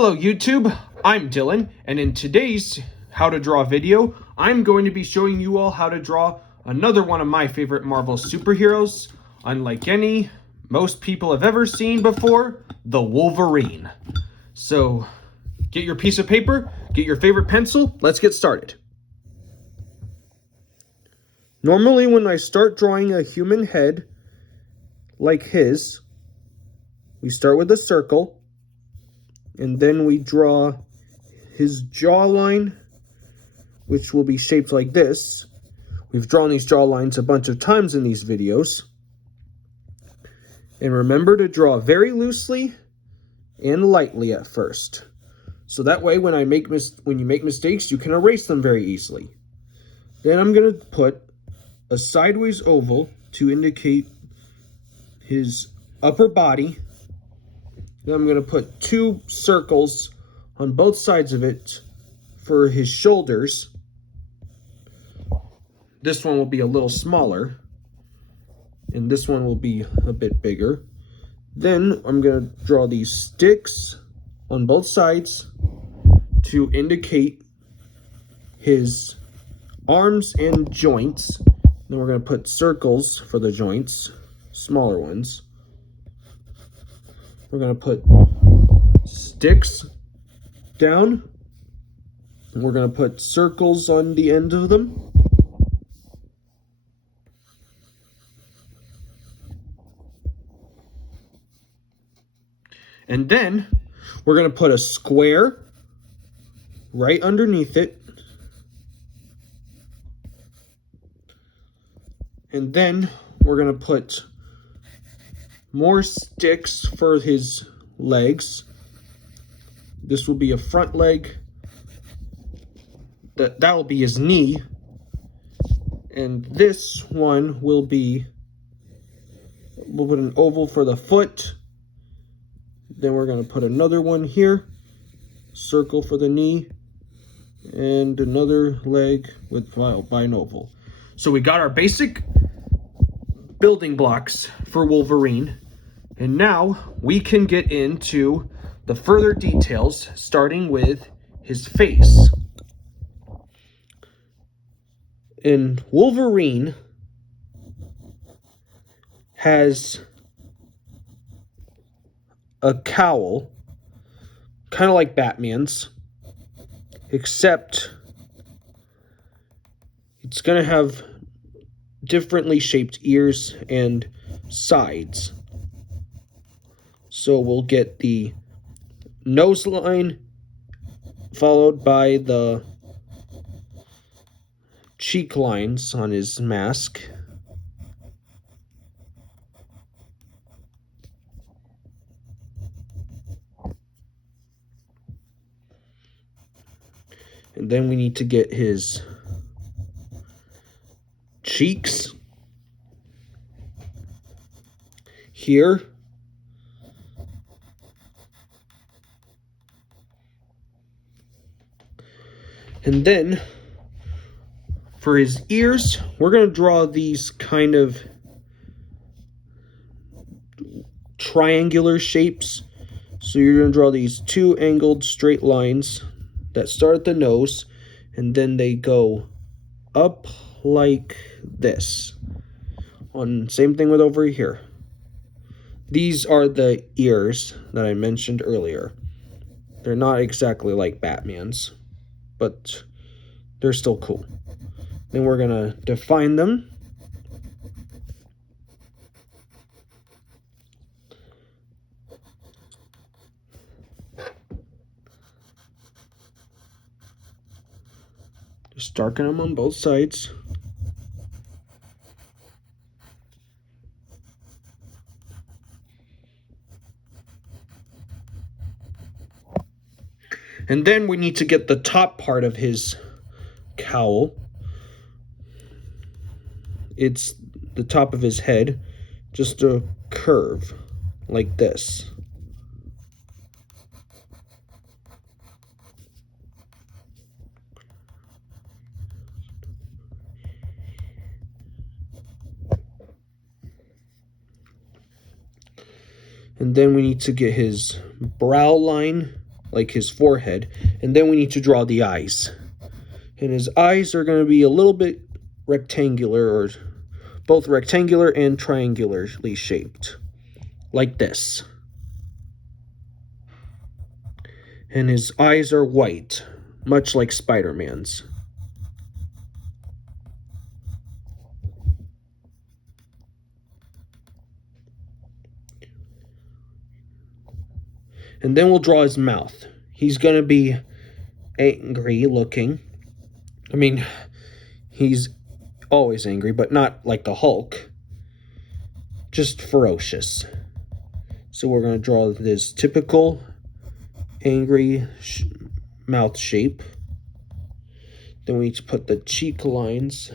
Hello YouTube, I'm Dylan, and in today's how to draw video, I'm going to be showing you all how to draw another one of my favorite Marvel superheroes, unlike any most people have ever seen before, the Wolverine. So get your piece of paper, get your favorite pencil, let's get started. Normally when I start drawing a human head like his, we start with a circle, and then we draw his jawline, which will be shaped like this. We've drawn these jawlines a bunch of times in these videos. And remember to draw very loosely and lightly at first. So that way when you make mistakes, you can erase them very easily. Then I'm going to put a sideways oval to indicate his upper body. Then I'm going to put two circles on both sides of it for his shoulders. This one will be a little smaller, and this one will be a bit bigger. Then I'm going to draw these sticks on both sides to indicate his arms and joints. Then we're going to put circles for the joints, smaller ones. We're going to put sticks down, and we're going to put circles on the end of them. And then we're going to put a square right underneath it. And then we're going to put more sticks for his legs. This will be a front leg. That will be his knee. And this one will be, we'll put an oval for the foot. Then we're going to put another one here, circle for the knee, and another leg by an oval. So we got our basic building blocks for Wolverine, and now we can get into the further details, starting with his face. And Wolverine has a cowl, kind of like Batman's, except it's going to have differently shaped ears and sides. So we'll get the nose line followed by the cheek lines on his mask. And then we need to get his cheeks here. And then for his ears, we're going to draw these kind of triangular shapes. So you're going to draw these two angled straight lines that start at the nose, and then they go up like this. Same thing with over here. These are the ears that I mentioned earlier. They're not exactly like Batman's, but they're still cool. Then we're going to define them. Just darken them on both sides. And then we need to get the top part of his cowl. It's the top of his head, just a curve like this. And then we need to get his brow line like his forehead. And then we need to draw the eyes. And his eyes are going to be a little bit rectangular, or both rectangular and triangularly shaped, like this. And his eyes are white, much like Spider-Man's. And then we'll draw his mouth. He's going to be angry looking. I mean, he's always angry, but not like the Hulk. Just ferocious. So we're going to draw this typical angry mouth shape. Then we need to put the cheek lines.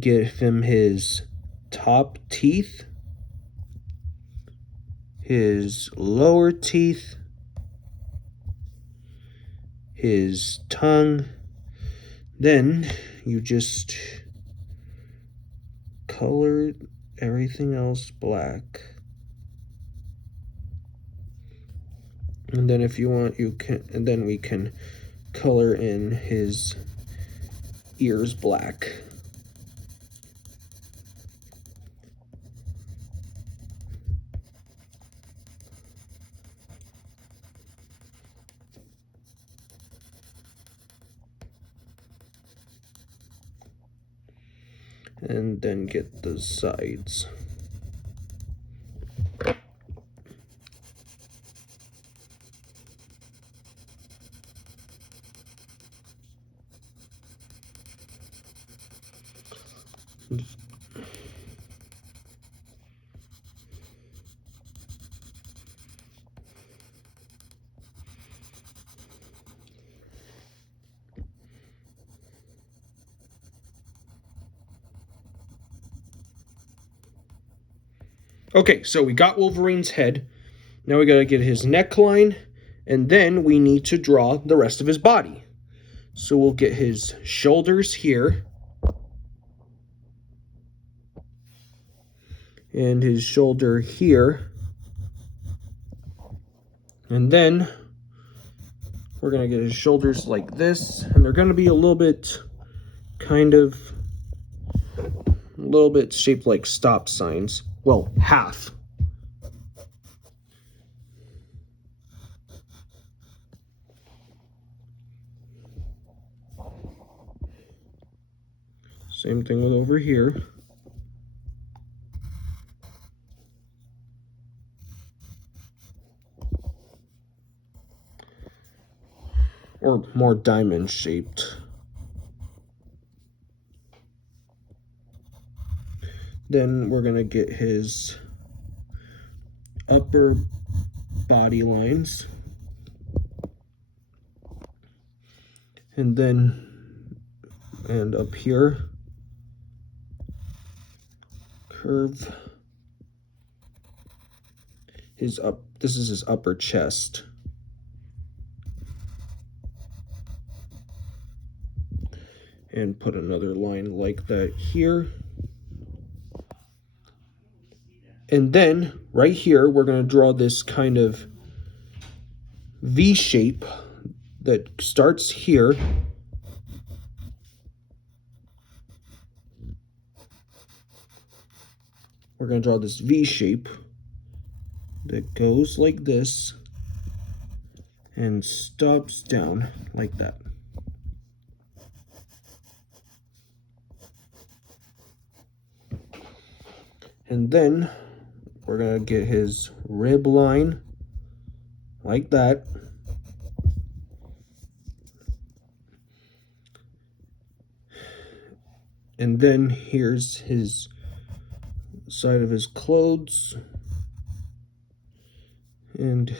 Give him his top teeth, his lower teeth, his tongue. Then you just color everything else black. And then if you want, you can, and then we can color in his ears black. And then get the sides. Okay, so we got Wolverine's head. Now we gotta get his neckline, and then we need to draw the rest of his body. So we'll get his shoulders here, and his shoulder here, and then we're gonna get his shoulders like this, and they're gonna be a little bit shaped like stop signs. Well, half. Same thing with over here. Or more diamond shaped. Then we're going to get his upper body lines. And up here, curve this is his upper chest. And put another line like that here. And then, right here, we're going to draw this kind of V shape that starts here. We're going to draw this V shape that goes like this and stops down like that. And then we're going to get his rib line like that. And then here's his side of his clothes. And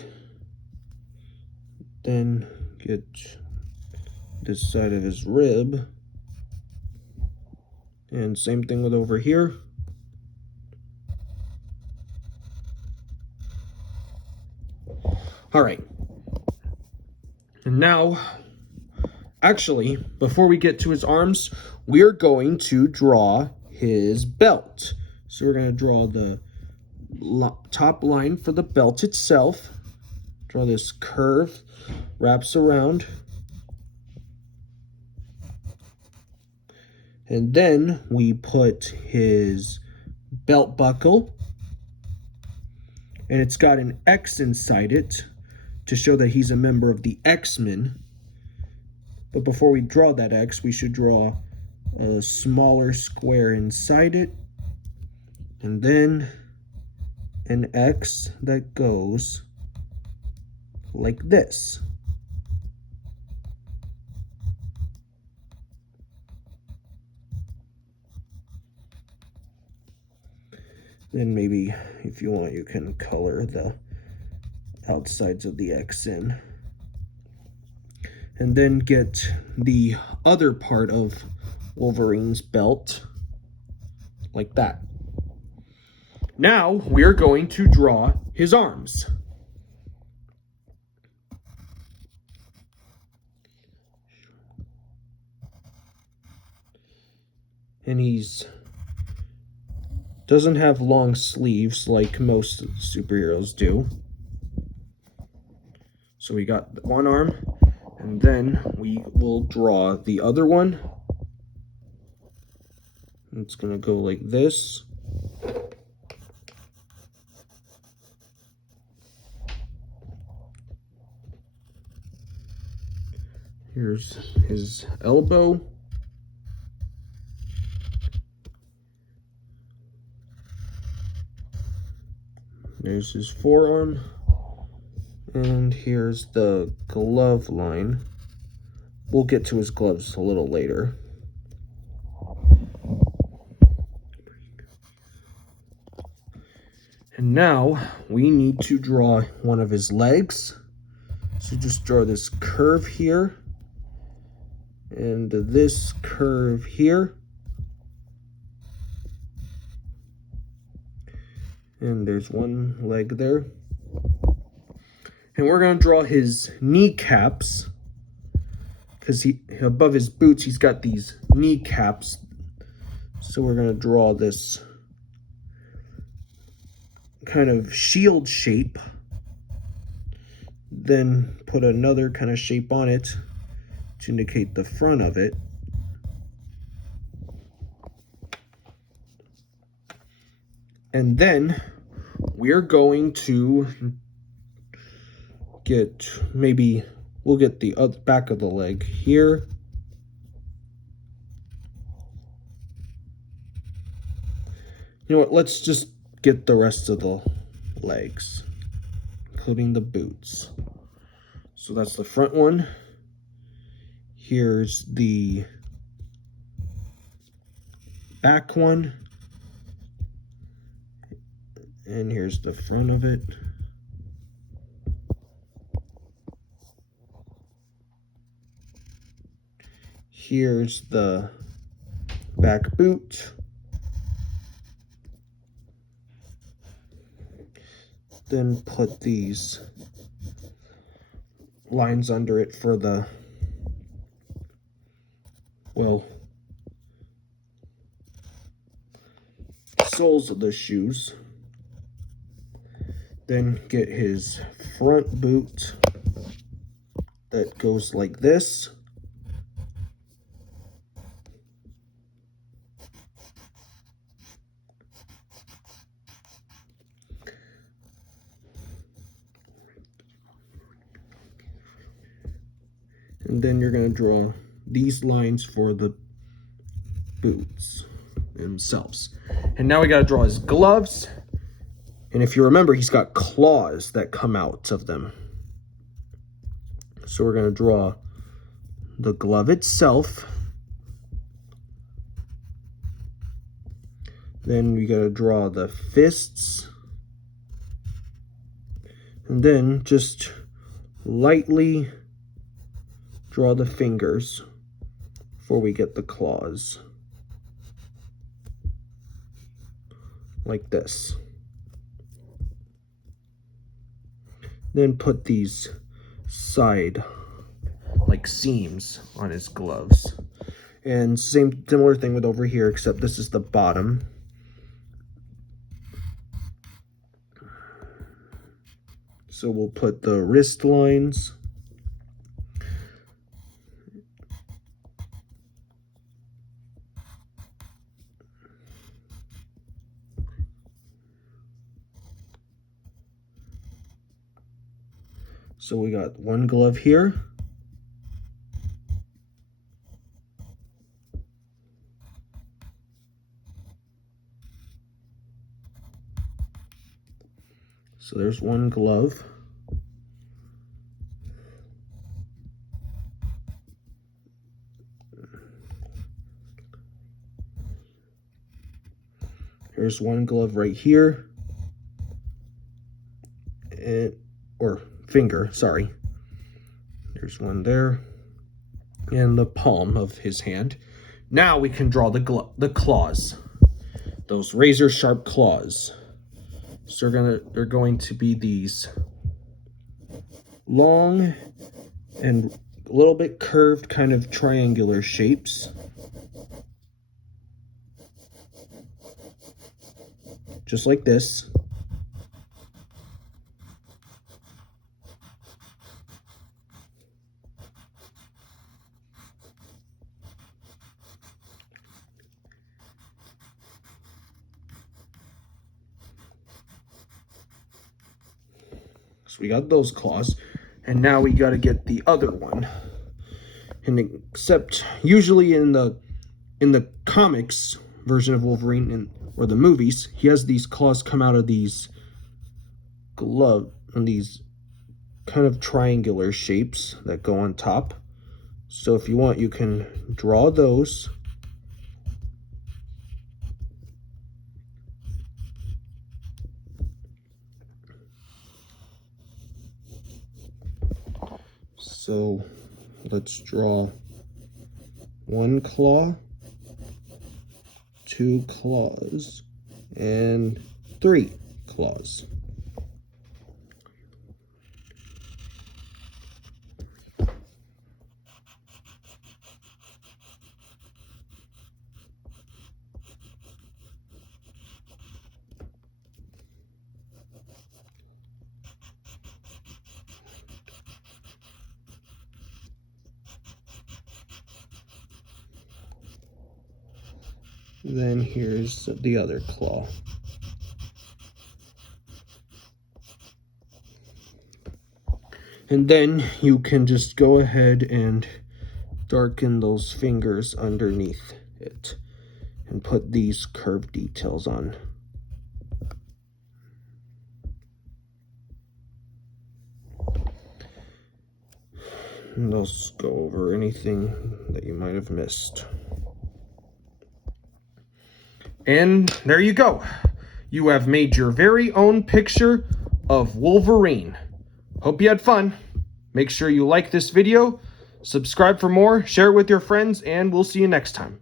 then get this side of his rib. And same thing with over here. All right. And now, actually, before we get to his arms, we're going to draw his belt. So we're going to draw the top line for the belt itself. Draw this curve, wraps around. And then we put his belt buckle. And it's got an X inside it to show that he's a member of the X-Men. But before we draw that X, we should draw a smaller square inside it. And then an X that goes like this. Then maybe, if you want, you can color the outsides of the X in. And then get the other part of Wolverine's belt, like that. Now, we're going to draw his arms. And he's doesn't have long sleeves like most superheroes do. So we got one arm, and then we will draw the other one. It's gonna go like this. Here's his elbow. There's his forearm. And here's the glove line. We'll get to his gloves a little later. And now we need to draw one of his legs. So just draw this curve here. And this curve here. And there's one leg there. And we're going to draw his kneecaps. Because above his boots, he's got these kneecaps. So we're going to draw this kind of shield shape. Then put another kind of shape on it to indicate the front of it. And then we're going to get, we'll get the back of the leg here. You know what, let's just get the rest of the legs, including the boots. So that's the front one. Here's the back one. And here's the front of it. Here's the back boot. Then put these lines under it for the, well, soles of the shoes. Then get his front boot that goes like this. And then you're going to draw these lines for the boots themselves. And now we got to draw his gloves. And if you remember, he's got claws that come out of them. So we're going to draw the glove itself. Then we got to draw the fists. And then just lightly draw the fingers before we get the claws. Like this. Then put these side, like seams on his gloves. And similar thing with over here, except this is the bottom. So we'll put the wrist lines. So we got one glove here. So there's one glove. Here's one glove right here. Or finger, sorry. There's one there. And the palm of his hand. Now we can draw the claws. Those razor sharp claws. So they're going to be these long and a little bit curved kind of triangular shapes. Just like this. So we got those claws, and now we got to get the other one. And except usually in the comics version of Wolverine or the movies, he has these claws come out of these these kind of triangular shapes that go on top. So if you want, you can draw those. So let's draw one claw, two claws, and three claws. Then here's the other claw. And then you can just go ahead and darken those fingers underneath it and put these curved details on. And let's go over anything that you might have missed. And there you go. You have made your very own picture of Wolverine. Hope you had fun. Make sure you like this video, subscribe for more, share it with your friends, and we'll see you next time.